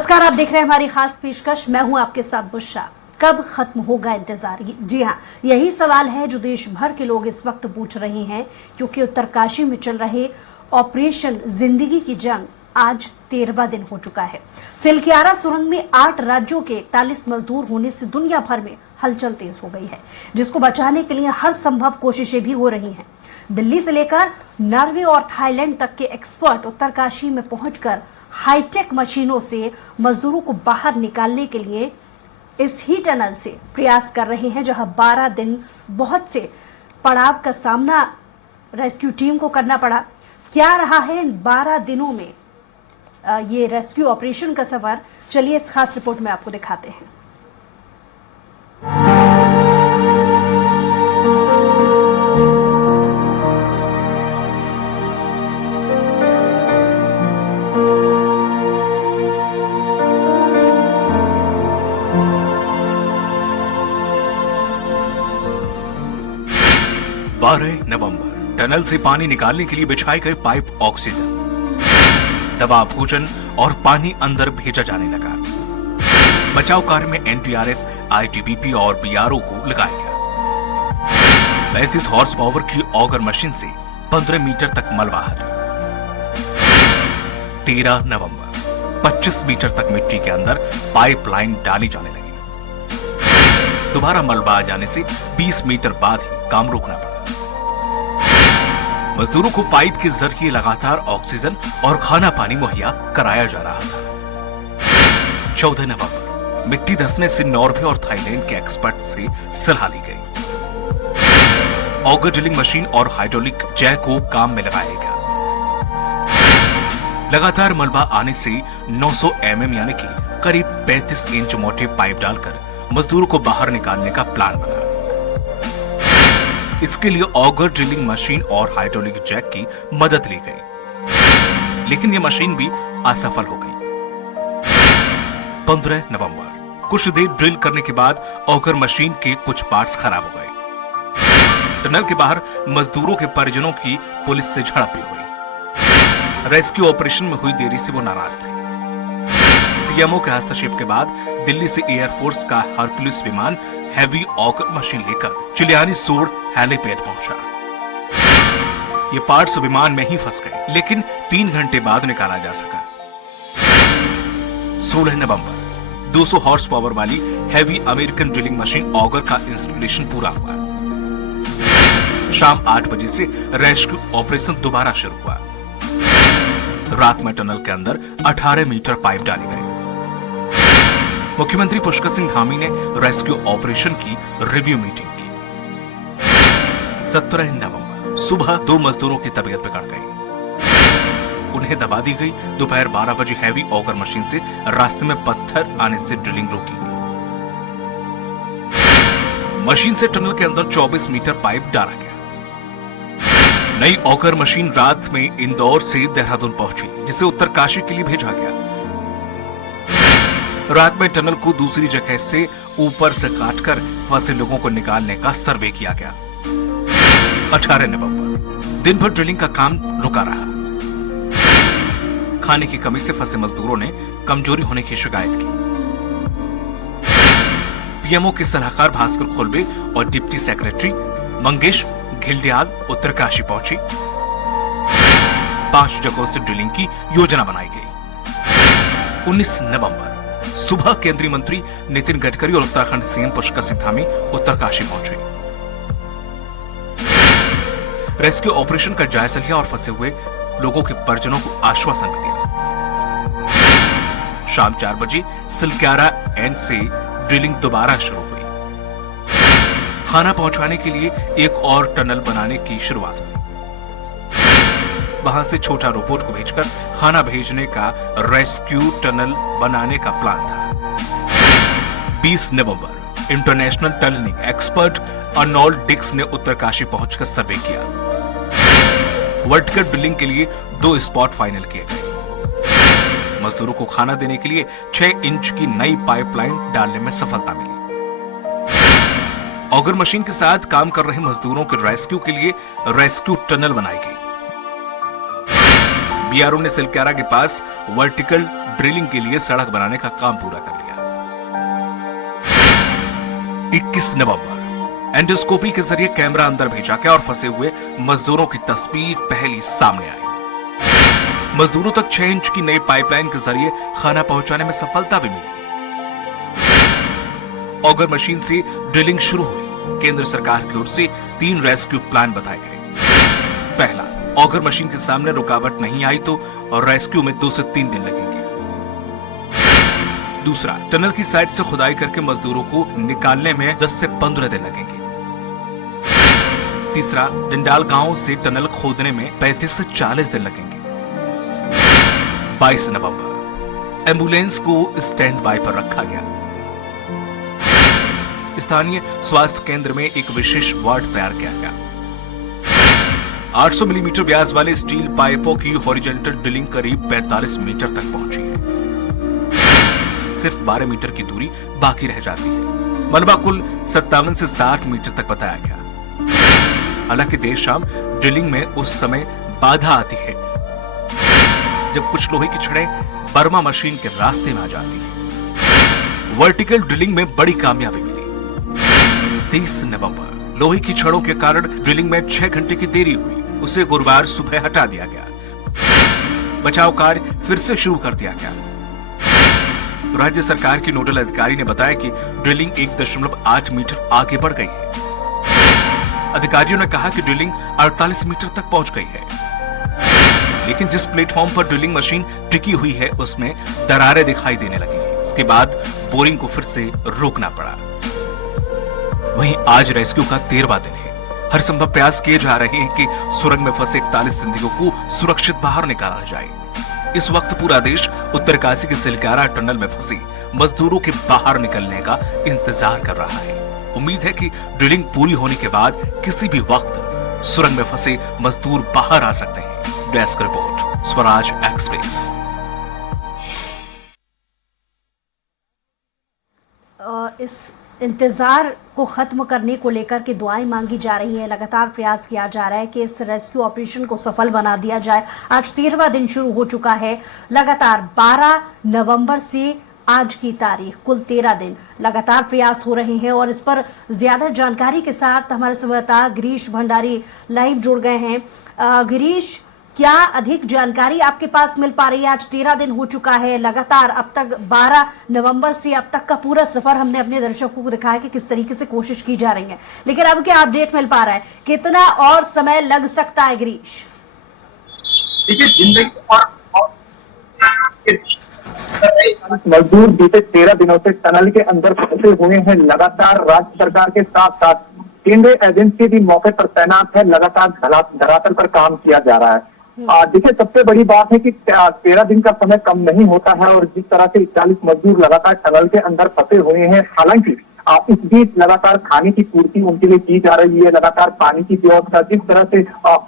नमस्कार, आप देख रहे हैं हमारी खास पेशकश। मैं हूं आपके साथ बुशरा। कब खत्म होगा इंतजार? जी हां, यही सवाल है जो देश भर के लोग इस वक्त पूछ रहे हैं, क्योंकि उत्तरकाशी में चल रहे ऑपरेशन जिंदगी की जंग आज 13वां दिन हो चुका है। सिलक्यारा सुरंग में 8 राज्यों के 41 मजदूर होने से दुनिया भर में हलचल तेज हो गई है, जिसको बचाने के लिए हर संभव कोशिशें भी हो रही हैं। दिल्ली से लेकर नॉर्वे और थाईलैंड तक के एक्सपर्ट उत्तरकाशी में पहुंचकर हाईटेक मशीनों से मजदूरों को बाहर निकालने के लिए इस ही टनल से प्रयास कर रहे हैं, जहां 12 दिन बहुत से पड़ाव का सामना रेस्क्यू टीम को करना पड़ा। क्या रहा है इन 12 दिनों में ये रेस्क्यू ऑपरेशन का सफर, चलिए इस खास रिपोर्ट में आपको दिखाते हैं। 12 नवंबर टनल से पानी निकालने के लिए बिछाए गए पाइप ऑक्सीजन, दवा, भोजन और पानी अंदर भेजा जाने लगा। बचाव कार्य में एनडीआरएफ, आईटीबीपी और बीआरओ को लगाया गया। 35 हॉर्स पावर की ऑगर मशीन से 15 मीटर तक मलबा हटा। 13 नवंबर 25 मीटर तक मिट्टी के अंदर पाइपलाइन डाली जाने लगी। दोबारा मलबा आ जाने से 20 मीटर बाद ही काम रोकना पड़ा। मजदूरों को पाइप के जरिए लगातार ऑक्सीजन और खाना पानी मुहैया कराया जा रहा था। 14 नवंबर मिट्टी धंसने से नॉर्वे और थाईलैंड के एक्सपर्ट से सलाह ली गई। ऑगर ड्रिलिंग मशीन और हाइड्रोलिक जैक को काम में लगाया गया। लगातार मलबा आने से 900 mm यानी कि करीब 35 इंच मोटे पाइप डालकर मजदूरों को बाहर निकालने का प्लान बना। इसके लिए ऑगर ड्रिलिंग मशीन और हाइड्रोलिक जैक की मदद ली गई, लेकिन यह मशीन भी असफल हो गई। 15 नवंबर कुछ देर ड्रिल करने के बाद ऑगर मशीन के कुछ पार्ट्स खराब हो गए। टनल के बाहर मजदूरों के परिजनों की पुलिस से झड़प भी हुई। रेस्क्यू ऑपरेशन में हुई देरी से वो नाराज थे। पीएमओ के हस्तक्षेप के बाद दिल्ली से एयरफोर्स का हरक्यूलिस विमान हैवी ऑगर मशीन लेकर चिलियानी सोड़ हेलीपैड पहुंचा। ये पार्ट्स विमान में ही फंस गए, लेकिन 3 घंटे बाद निकाला जा सका। 16 नवंबर 200 हॉर्स पावर वाली heavy American drilling machine auger का इंस्टॉलेशन पूरा हुआ। शाम 8 बजे से रेस्क्यू ऑपरेशन दोबारा शुरू हुआ। रात में टनल के अंदर 18 मीटर पाइप डाली गई। मुख्यमंत्री पुष्कर सिंह धामी ने रेस्क्यू ऑपरेशन की रिव्यू मीटिंग की। 17 नवंबर सुबह 2 मजदूरों की तबीयत बिगड़ गई। उन्हें दवा दी गई। दोपहर 12 बजे हैवी ऑगर मशीन से रास्ते में पत्थर आने से ड्रिलिंग रोकी गई। मशीन से टनल के अंदर 24 मीटर पाइप डाला गया। नई ऑगर मशीन रात में इंदौर से देहरादून पहुंची, जिसे उत्तरकाशी के लिए भेजा गया। रात में टनल को दूसरी जगह से ऊपर से काटकर फंसे लोगों को निकालने का सर्वे किया गया। 18 नवंबर दिन भर ड्रिलिंग का काम रुका रहा। खाने की कमी से फंसे मजदूरों ने कमजोरी होने की शिकायत की। पीएमओ के सलाहकार भास्कर खोलबे और डिप्टी सेक्रेटरी मंगेश घिल्डियाल उत्तरकाशी पहुंची। 5 जगहों से ड्रिलिंग की योजना बनाई गई। 19 नवंबर सुबह केंद्रीय मंत्री नितिन गडकरी और उत्तराखंड सीएम पुष्कर सिंह धामी उत्तरकाशी पहुंचे। रेस्क्यू ऑपरेशन का जायजा लिया और फंसे हुए लोगों के परिजनों को आश्वासन भी दिया। शाम 4 बजे सिलक्यारा एंड से ड्रिलिंग दोबारा शुरू हुई। खाना पहुंचाने के लिए एक और टनल बनाने की शुरुआत हुई। वहां से छोटा रोबोट को भेजकर खाना भेजने का रेस्क्यू टनल बनाने का प्लान था। 20 नवंबर international tunnelling expert Arnold Dix ने उत्तरकाशी पहुंचकर सर्वे किया। वर्टिकल ड्रिलिंग के लिए 2 स्पॉट फाइनल किए गए। मजदूरों को खाना देने के लिए 6 इंच की नई पाइपलाइन डालने में सफलता मिली। ऑगर मशीन के साथ काम कर रहे मजदूरों के रेस्क्यू के लिए रेस्क्यू टनल बनाई गई। बीआरओ ने सिलक्यारा के पास वर्टिकल ड्रिलिंग के लिए सड़क बनाने का काम पूरा कर लिया। 21 नवंबर एंडोस्कोपी के जरिए कैमरा अंदर भेजा गया और फंसे हुए मजदूरों की तस्वीर पहली सामने आई। मजदूरों तक 6 इंच की नई पाइपलाइन के जरिए खाना पहुंचाने में सफलता भी मिली। ऑगर मशीन से ड्रिलिंग शुरू हुई। केंद्र सरकार की ओर से 3 रेस्क्यू प्लान बताए गए। पहला, ऑगर मशीन के सामने रुकावट नहीं आई तो और रेस्क्यू में 2 से 3 दिन लगेंगे। दूसरा, टनल की साइड से खुदाई करके मजदूरों को निकालने में 10 से 15 दिन लगेंगे। तीसरा, डंडाल गांव से टनल खोदने में 35 से 40 दिन लगेंगे। 22 नवंबर एम्बुलेंस को स्टैंड बाय पर रखा गया। स्थानीय स्वास्थ्य केंद्र में एक विशेष वार्ड तैयार किया गया। 800 मिलीमीटर व्यास वाले स्टील पाइपों की हॉरिजॉन्टल ड्रिलिंग करीब 45 मीटर तक पहुंची है। सिर्फ 12 मीटर की दूरी बाकी रह जाती है। मलबा कुल 57 से 60 मीटर तक बताया गया। हालांकि देर शाम ड्रिलिंग में उस समय बाधा आती है जब कुछ लोहे की छड़ें बर्मा मशीन के रास्ते में आ जाती है। वर्टिकल ड्रिलिंग में बड़ी कामयाबी मिली। 30 नवंबर लोहे की छड़ों के कारण ड्रिलिंग में 6 घंटे की देरी हुई। उसे गुरुवार सुबह हटा दिया गया। बचाव कार्य फिर से शुरू कर दिया गया। राज्य सरकार की नोडल अधिकारी ने बताया कि ड्रिलिंग 1.8 मीटर आगे बढ़ गई है। अधिकारियों ने कहा कि ड्रिलिंग 48 मीटर तक पहुंच गई है, लेकिन जिस प्लेटफॉर्म पर ड्रिलिंग मशीन टिकी हुई है उसमें दरारें दिखाई देने लगी हैं। इसके बाद बोरिंग को फिर से रोकना पड़ा। वहीं आज रेस्क्यू का 13वां दिन है। हर संभव प्रयास किए जा रहे हैं कि सुरंग में फंसे 41 जिंदगियों को सुरक्षित बाहर निकाला जाए। इस वक्त पूरा देश उत्तरकाशी के सिलकारा टनल में फंसी मजदूरों के बाहर निकलने का इंतजार कर रहा है। उम्मीद है कि ड्रिलिंग पूरी होने के बाद किसी भी वक्त सुरंग में फंसे मजदूर बाहर आ सकते हैं। Desk report, Swaraj express. इस इंतजार को खत्म करने को लेकर के दुआएं मांगी जा रही हैं। लगातार प्रयास किया जा रहा है कि इस रेस्क्यू ऑपरेशन को सफल बना दिया जाए। आज 13वां दिन शुरू हो चुका है। लगातार 12 नवंबर से आज की तारीख कुल 13 दिन लगातार प्रयास हो रहे हैं और इस पर ज्यादा जानकारी के साथ हमारे संवाददाता गिरीश भंडारी लाइव जुड़ गए हैं। गिरीश, क्या अधिक जानकारी आपके पास मिल पा रही है? आज 13 दिन हो चुका है लगातार। अब तक 12 नवंबर से अब तक का पूरा सफर हमने अपने दर्शकों को दिखाया कि किस तरीके से कोशिश की जा रही है, लेकिन अब क्या अपडेट मिल पा रहा है? कितना और समय लग सकता है गिरीश? देखिए, जिंदगी मजदूर बीते 13 दिनों से टनल के अंदर फंसे हुए हैं। लगातार राज्य सरकार के साथ साथ केंद्रीय एजेंसी भी मौके पर तैनात है। लगातार धरातल पर काम किया जा रहा है। देखिए, सबसे बड़ी बात है कि 13 दिन का समय कम नहीं होता है और जिस तरह से 41 मजदूर लगातार टनल के अंदर फंसे हुए हैं, हालांकि इस बीच लगातार खाने की पूर्ति उनके लिए की जा रही है। लगातार पानी की व्यवस्था, जिस तरह से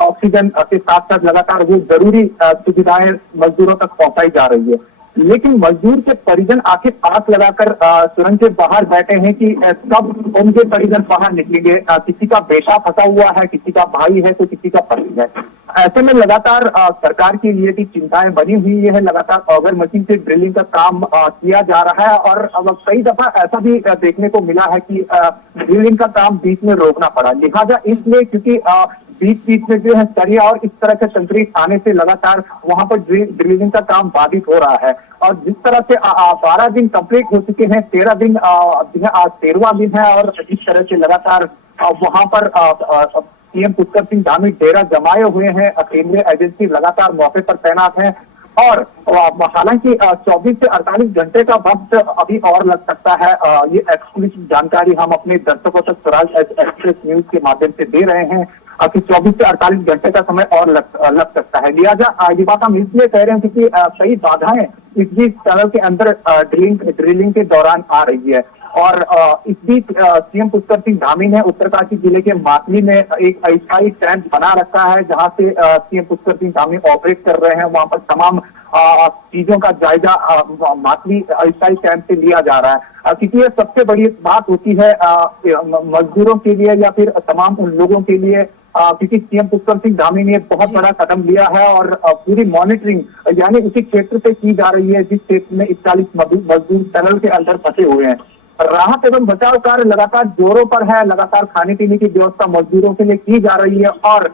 ऑक्सीजन के साथ साथ लगातार वो जरूरी सुविधाएं मजदूरों तक पहुंचाई जा रही है। लेकिन मजदूर के परिजन आखिर आस लगाकर सुरंग के बाहर बैठे हैं कि कब उनके परिजन बाहर निकलेंगे। किसी का बेटा फंसा हुआ है, किसी का भाई है तो किसी का पति है। ऐसे में लगातार सरकार के लिए भी चिंताएं बनी हुई है। लगातार ऑगर मशीन से ड्रिलिंग का काम किया जा रहा है और अब कई दफा ऐसा भी देखने को मिला है कि ड्रिलिंग का काम बीच में रोकना पड़ा। लिहाजा इसलिए क्योंकि बीच बीच में जो है सरिया और इस तरह के कंक्रीट आने से लगातार वहां पर ड्रिलिंग का काम बाधित हो रहा है। और जिस तरह से 12 दिन कंप्लीट हो चुके हैं, 13 दिन आज 13वां दिन है और जिस तरह से लगातार वहां पर सीएम पुष्कर सिंह धामी डेरा जमाए हुए हैं। केंद्रीय एजेंसी लगातार मौके पर तैनात है और हालांकि 24 से 48 घंटे का वक्त अभी और लग सकता है। ये एक्सक्लूसिव जानकारी हम अपने दर्शकों तक स्वराज एक्सप्रेस न्यूज के माध्यम से दे रहे हैं कि 24 से 48 घंटे का समय और लग सकता है। लिहाजा ये बात हम इसलिए कह रहे हैं क्योंकि कई बाधाएं इस बीच टनल के अंदर ड्रिलिंग के दौरान आ रही है। और इस बीच सीएम पुष्कर सिंह धामी ने उत्तरकाशी जिले के मातली में एक अस्थायी कैंप बना रखा है, जहां से सीएम पुष्कर सिंह धामी ऑपरेट कर रहे हैं। वहां पर तमाम चीजों का जायजा मातली अस्थायी कैंप से लिया जा रहा है, क्योंकि ये सबसे बड़ी बात होती है मजदूरों के लिए या फिर तमाम उन लोगों के लिए क्योंकि सीएम पुष्कर सिंह धामी ने बहुत बड़ा कदम लिया है और पूरी मॉनिटरिंग यानी उसी क्षेत्र से की जा रही है जिस क्षेत्र में 41 मजदूर टनल के अंदर फंसे हुए हैं। राहत एवं बचाव कार्य लगातार जोरों पर है, लगातार खाने पीने की व्यवस्था मजदूरों के लिए की जा रही है और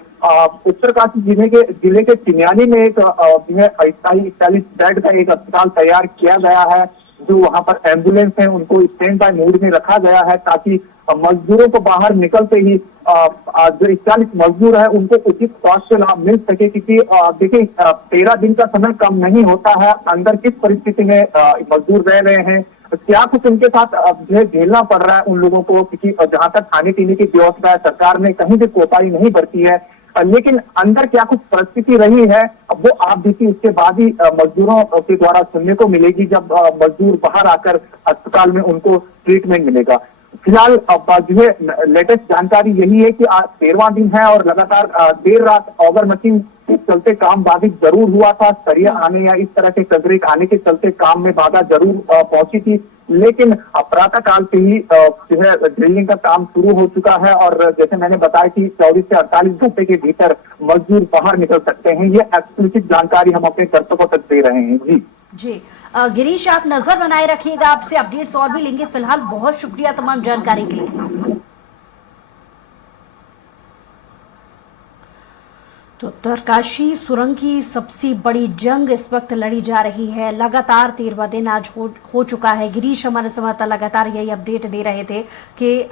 उत्तरकाशी जिले के चिन्याली में एक 41 बेड का एक अस्पताल तैयार किया गया है। जो वहां पर एम्बुलेंस है उनको स्टैंड बाय मोड में रखा गया है ताकि मजदूरों को बाहर निकलते ही जो 41 मजदूर है उनको उचित स्वास्थ्य लाभ मिल सके, क्योंकि देखिए 13 दिन का समय कम नहीं होता है। अंदर किस परिस्थिति में मजदूर रह रहे हैं, क्या कुछ उनके साथ जो है झेलना पड़ रहा है उन लोगों को, क्योंकि जहां तक खाने पीने की व्यवस्था है सरकार ने कहीं भी कोताही नहीं बरती है, लेकिन अंदर क्या कुछ परिस्थिति रही है वो आप देखिए उसके बाद ही मजदूरों के द्वारा सुनने को मिलेगी जब मजदूर बाहर आकर अस्पताल में उनको ट्रीटमेंट मिलेगा। फिलहाल जो है लेटेस्ट जानकारी यही है कि आज 13वां दिन है और लगातार देर रात ऑगर मशीन के चलते काम बाधित जरूर हुआ था। सरिया आने या इस तरह के कंक्रीट आने के चलते काम में बाधा जरूर पहुंची थी, लेकिन प्रातः काल से ही जो है ड्रिलिंग का काम शुरू हो चुका है और जैसे मैंने बताया कि 24 से 48 घंटे के भीतर मजदूर बाहर निकल सकते हैं। ये एक्सक्लूसिव जानकारी हम अपने दर्शकों तक दे रहे हैं। जी गिरीश, आप नजर बनाए रखिएगा, आपसे अपडेट्स और भी लेंगे। फिलहाल बहुत शुक्रिया तमाम जानकारी के लिए। तो उत्तरकाशी सुरंग की सबसे बड़ी जंग इस वक्त लड़ी जा रही है। लगातार 13वां दिन आज हो चुका है। गिरीश हमारे संवाददाता लगातार यही अपडेट दे रहे थे कि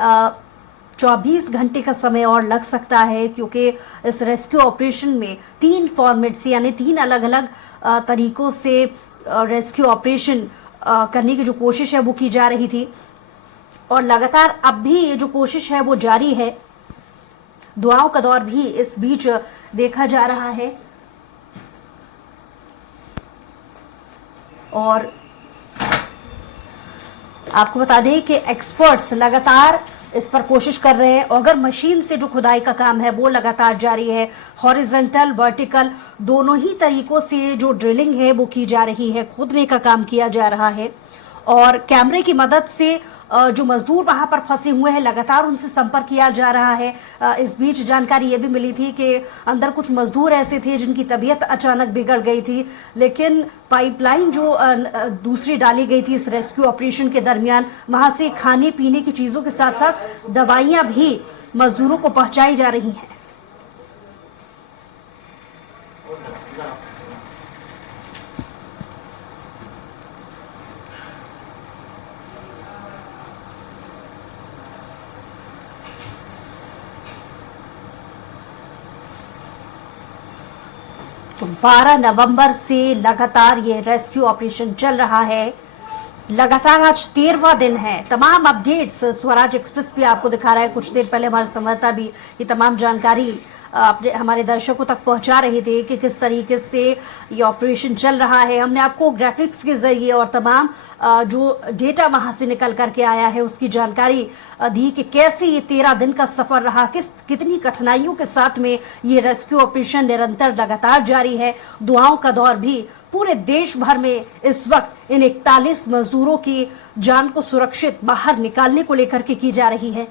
24 घंटे का समय और लग सकता है, क्योंकि इस रेस्क्यू ऑपरेशन में 3 फॉर्मेट यानी 3 अलग अलग तरीकों से रेस्क्यू ऑपरेशन करने की जो कोशिश है वो की जा रही थी और लगातार अब भी ये जो कोशिश है वो जारी है। दुआओं का दौर भी इस बीच देखा जा रहा है और आपको बता दें कि एक्सपर्ट्स लगातार इस पर कोशिश कर रहे हैं। अगर मशीन से जो खुदाई का काम है वो लगातार जारी है, हॉरिजॉन्टल वर्टिकल दोनों ही तरीकों से जो ड्रिलिंग है वो की जा रही है, खोदने का काम किया जा रहा है और कैमरे की मदद से जो मजदूर वहां पर फंसे हुए हैं लगातार उनसे संपर्क किया जा रहा है। इस बीच जानकारी ये भी मिली थी कि अंदर कुछ मजदूर ऐसे थे जिनकी तबीयत अचानक बिगड़ गई थी, लेकिन पाइपलाइन जो दूसरी डाली गई थी इस रेस्क्यू ऑपरेशन के दरमियान, वहां से खाने पीने की चीजों के साथ साथ दवाइयां भी मजदूरों को पहुंचाई जा रही हैं। तो 12 नवंबर से लगातार ये रेस्क्यू ऑपरेशन चल रहा है। लगातार आज 13वां दिन है। तमाम अपडेट्स स्वराज एक्सप्रेस भी आपको दिखा रहा है। कुछ देर पहले हमारे संवाददाता भी ये तमाम जानकारी अपने हमारे दर्शकों तक पहुंचा रहे थे कि किस तरीके से ये ऑपरेशन चल रहा है। हमने आपको ग्राफिक्स के जरिए और तमाम जो डेटा वहां से निकल करके आया है उसकी जानकारी दी कि कैसे ये 13 दिन का सफर रहा, कितनी कठिनाइयों के साथ में ये रेस्क्यू ऑपरेशन निरंतर लगातार जारी है। दुआओं का दौर भी पूरे देश भर में इस वक्त इन 41 मजदूरों की जान को सुरक्षित बाहर निकालने को लेकर के की जा रही है।